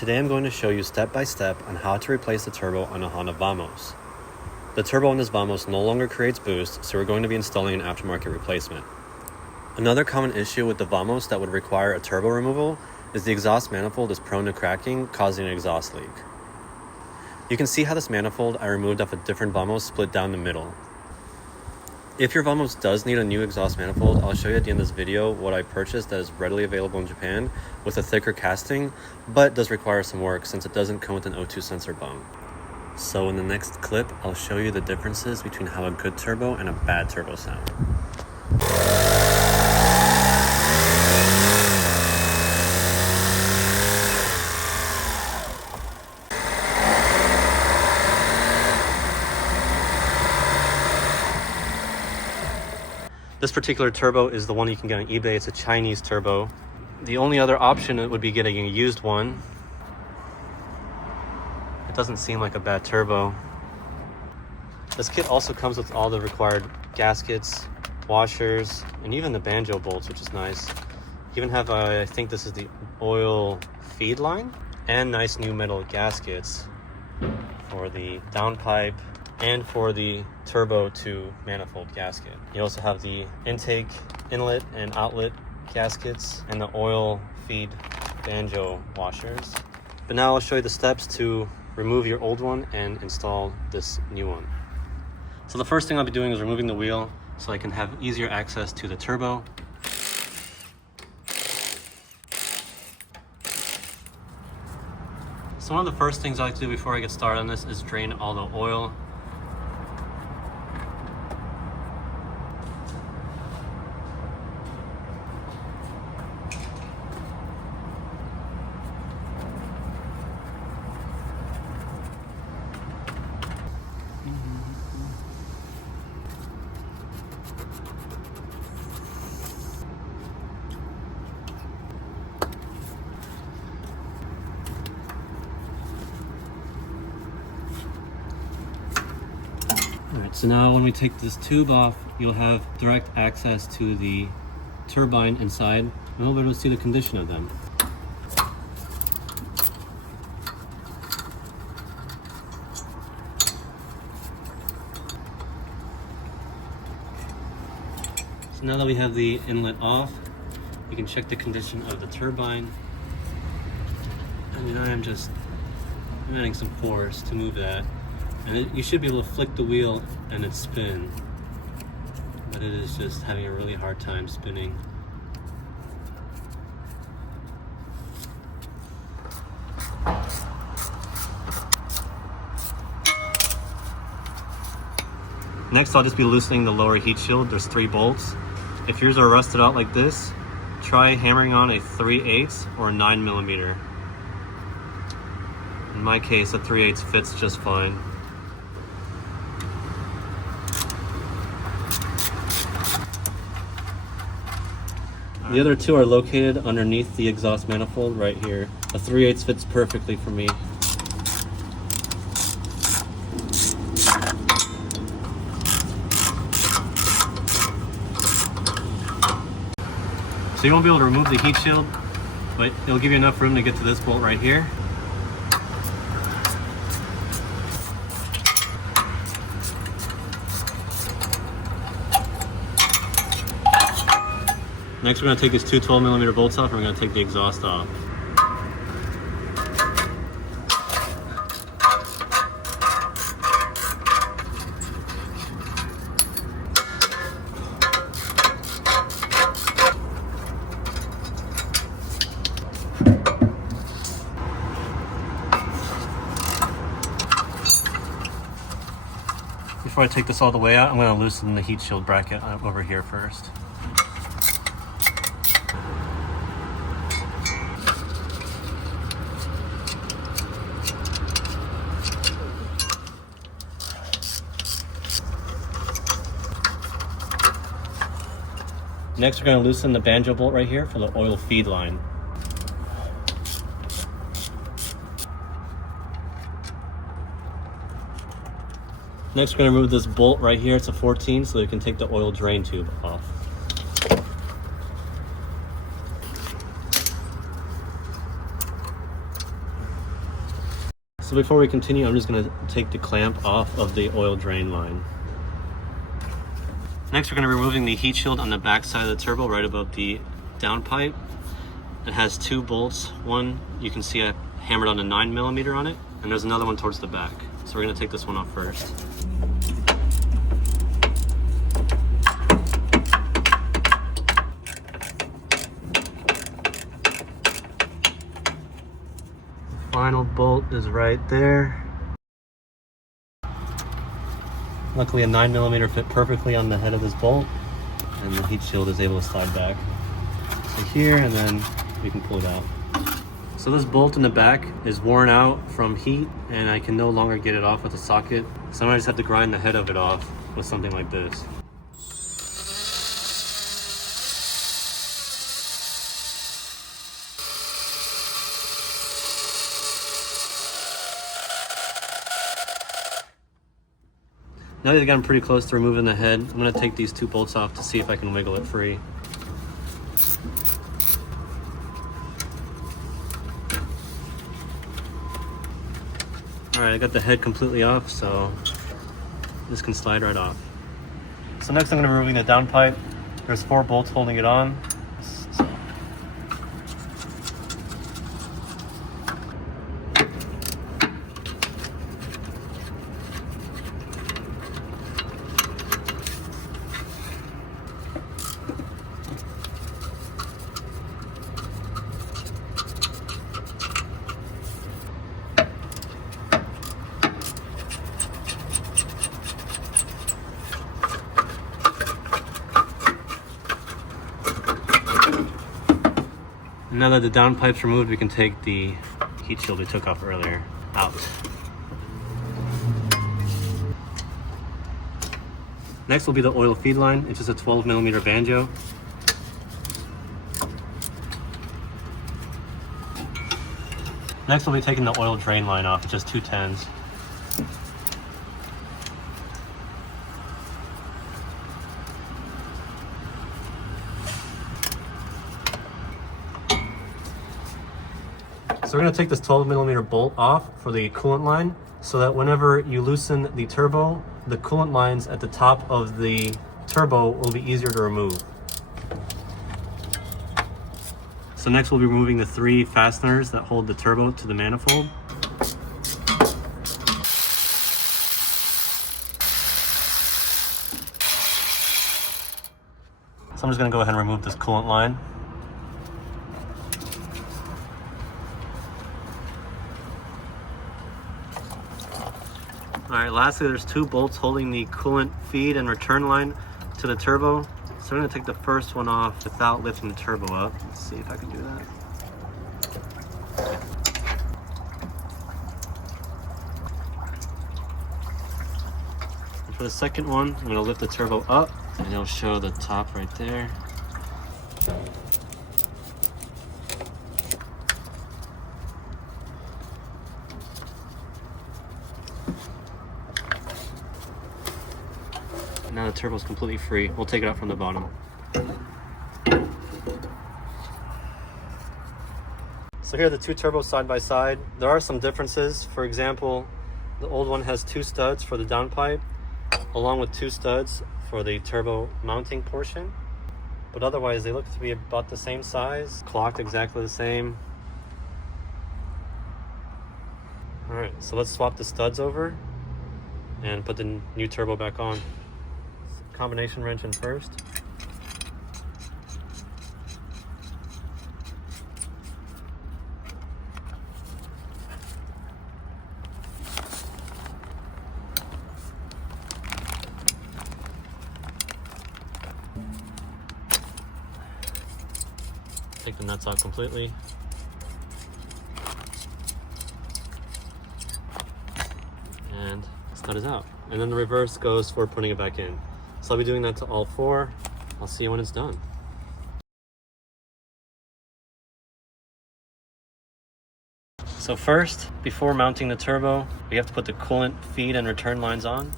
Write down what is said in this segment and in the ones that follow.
Today I'm going to show you step by step on how to replace the turbo on a Honda Vamos. The turbo on this Vamos no longer creates boost, so we're going to be installing an aftermarket replacement. Another common issue with the Vamos that would require a turbo removal is the exhaust manifold is prone to cracking, causing an exhaust leak. You can see how this manifold I removed off a different Vamos split down the middle. If your Vamos does need a new exhaust manifold, I'll show you at the end of this video what I purchased that is readily available in Japan with a thicker casting, but does require some work since it doesn't come with an O2 sensor bung. So in the next clip, I'll show you the differences between how a good turbo and a bad turbo sound. This particular turbo is the one you can get on eBay. It's a Chinese turbo. The only other option would be getting a used one. It doesn't seem like a bad turbo. This kit also comes with all the required gaskets, washers, and even the banjo bolts, which is nice. You even have, I think this is the oil feed line, and nice new metal gaskets for the downpipe and for the turbo to manifold gasket. You also have the intake, inlet, and outlet gaskets and the oil feed banjo washers. But now I'll show you the steps to remove your old one and install this new one. So the first thing I'll be doing is removing the wheel so I can have easier access to the turbo. So one of the first things I like to do before I get started on this is drain all the oil. Alright, so now when we take this tube off, you'll have direct access to the turbine inside, and we'll be able to see the condition of them. So now that we have the inlet off, we can check the condition of the turbine. And I'm adding some force to move that. And you should be able to flick the wheel and it spin, but it is just having a really hard time spinning. Next, I'll just be loosening the lower heat shield. There's 3 bolts. If yours are rusted out like this, try hammering on a 3/8 or a 9mm. In my case, a 3/8 fits just fine. The other 2 are located underneath the exhaust manifold right here. A 3/8 fits perfectly for me. So you won't be able to remove the heat shield, but it'll give you enough room to get to this bolt right here. Next, we're going to take these 2 12mm bolts off, and we're going to take the exhaust off. Before I take this all the way out, I'm going to loosen the heat shield bracket over here first. Next, we're going to loosen the banjo bolt right here for the oil feed line. Next, we're going to remove this bolt right here. It's a 14, so you can take the oil drain tube off. So before we continue, I'm just going to take the clamp off of the oil drain line. Next, we're going to be removing the heat shield on the back side of the turbo right above the downpipe. It has two bolts. One you can see I hammered on a 9mm on it, and there's another one towards the back. So we're going to take this one off first. The final bolt is right there. Luckily a 9mm fit perfectly on the head of this bolt, and the heat shield is able to slide back. So here, and then we can pull it out. So this bolt in the back is worn out from heat, and I can no longer get it off with a socket. So I just have to grind the head of it off with something like this. Now that I've gotten pretty close to removing the head, I'm going to take these two bolts off to see if I can wiggle it free. Alright, I got the head completely off, so this can slide right off. So next I'm going to be removing the downpipe. There's 4 bolts holding it on. Now that the downpipe's removed, we can take the heat shield we took off earlier out. Next will be the oil feed line. It's just a 12mm banjo. Next we'll be taking the oil drain line off, it's just 2 10s. So we're going to take this 12mm bolt off for the coolant line, so that whenever you loosen the turbo, the coolant lines at the top of the turbo will be easier to remove. So next we'll be removing the 3 fasteners that hold the turbo to the manifold. So I'm just going to go ahead and remove this coolant line. Alright, lastly there's 2 bolts holding the coolant feed and return line to the turbo. So we're going to take the first one off without lifting the turbo up. Let's see if I can do that. And for the second one, I'm going to lift the turbo up, and it'll show the top right there. Now the turbo is completely free. We'll take it out from the bottom. So here are the 2 turbos side by side. There are some differences. For example, the old one has 2 studs for the downpipe, along with 2 studs for the turbo mounting portion. But otherwise, they look to be about the same size, clocked exactly the same. All right, so let's swap the studs over and put the new turbo back on. Combination wrench in first. Take the nuts out completely. And stud is out. And then the reverse goes for putting it back in. So I'll be doing that to all 4. I'll see you when it's done. So first, before mounting the turbo, we have to put the coolant feed and return lines on.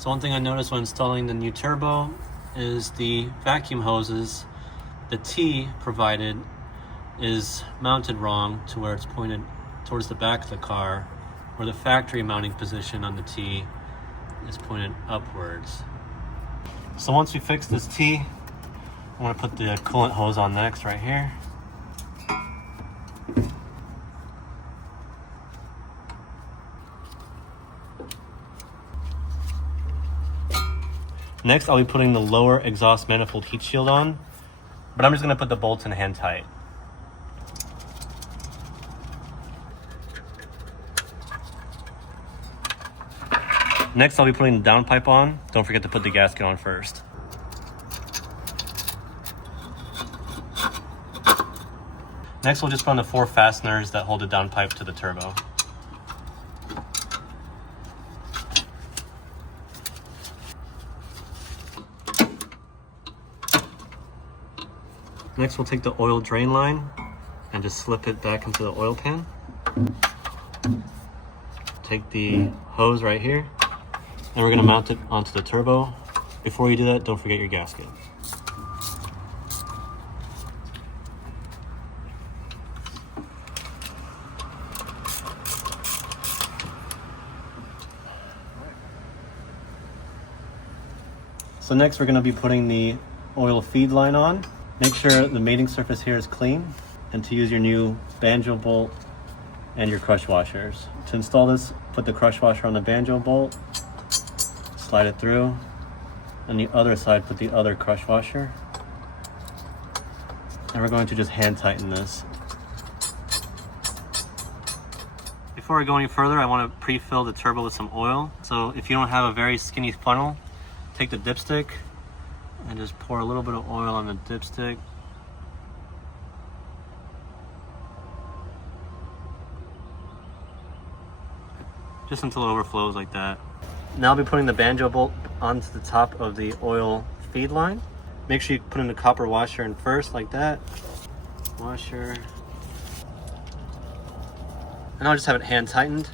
So one thing I noticed when installing the new turbo is the vacuum hoses, the T provided is mounted wrong to where it's pointed towards the back of the car, where the factory mounting position on the T is pointed upwards. So once we fix this T, I'm going to put the coolant hose on next right here. Next, I'll be putting the lower exhaust manifold heat shield on, but I'm just going to put the bolts in hand tight. Next, I'll be putting the downpipe on. Don't forget to put the gasket on first. Next, we'll just put on the 4 fasteners that hold the downpipe to the turbo. Next, we'll take the oil drain line and just slip it back into the oil pan. Take the hose right here, and we're going to mount it onto the turbo. Before you do that, don't forget your gasket. So next, we're going to be putting the oil feed line on. Make sure the mating surface here is clean, and to use your new banjo bolt and your crush washers. To install this, put the crush washer on the banjo bolt, slide it through. On the other side, put the other crush washer. And we're going to just hand tighten this. Before I go any further, I want to pre-fill the turbo with some oil. So if you don't have a very skinny funnel, take the dipstick and just pour a little bit of oil on the dipstick. Just until it overflows like that. Now I'll be putting the banjo bolt onto the top of the oil feed line. Make sure you put in the copper washer in first, like that. Washer. And I'll just have it hand tightened.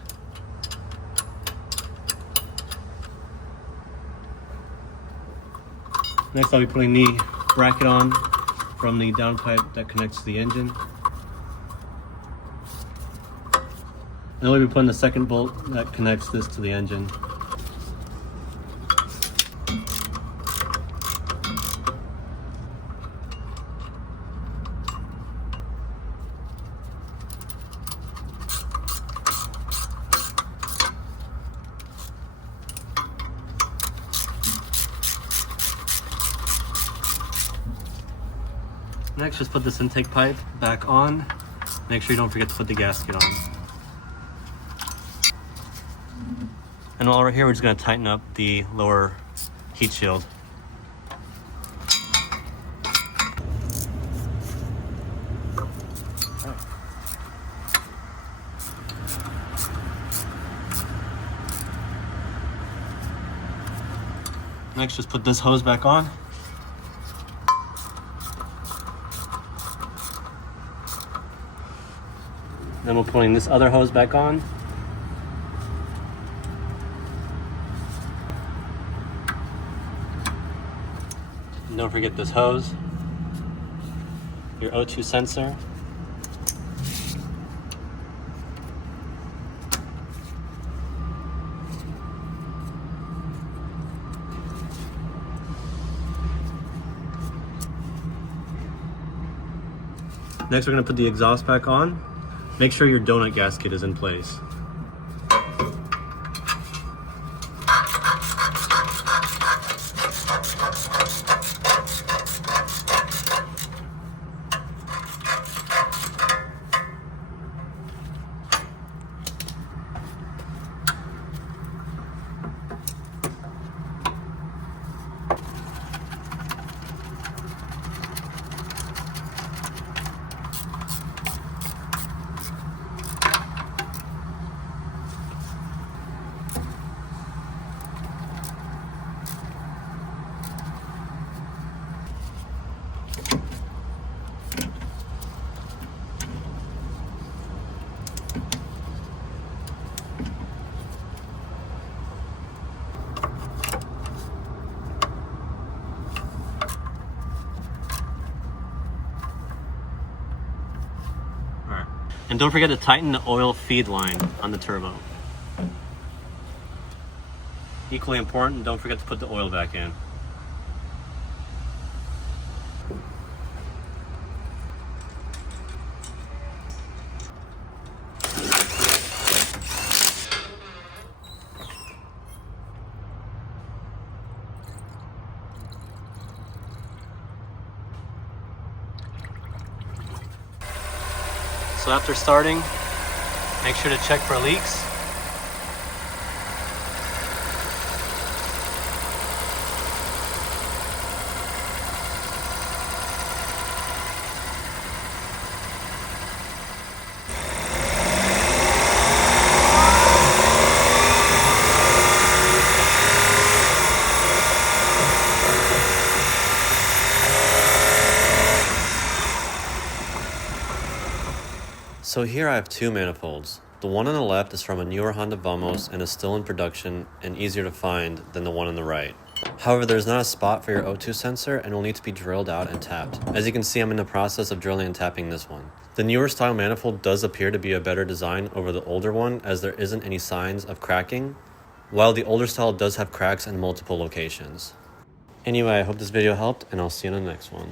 Next, I'll be putting the bracket on from the downpipe that connects to the engine. And then we'll be putting the second bolt that connects this to the engine. Next, just put this intake pipe back on. Make sure you don't forget to put the gasket on. And while we're here, we're just going to tighten up the lower heat shield. Next, just put this hose back on. Then we're putting this other hose back on. And don't forget this hose, your O2 sensor. Next, we're going to put the exhaust back on. Make sure your donut gasket is in place. And don't forget to tighten the oil feed line on the turbo. Equally important, don't forget to put the oil back in. So after starting, make sure to check for leaks. So here I have two manifolds. The one on the left is from a newer Honda Vamos and is still in production and easier to find than the one on the right. However, there's not a spot for your O2 sensor and will need to be drilled out and tapped. As you can see, I'm in the process of drilling and tapping this one. The newer style manifold does appear to be a better design over the older one, as there isn't any signs of cracking, while the older style does have cracks in multiple locations. Anyway, I hope this video helped, and I'll see you in the next one.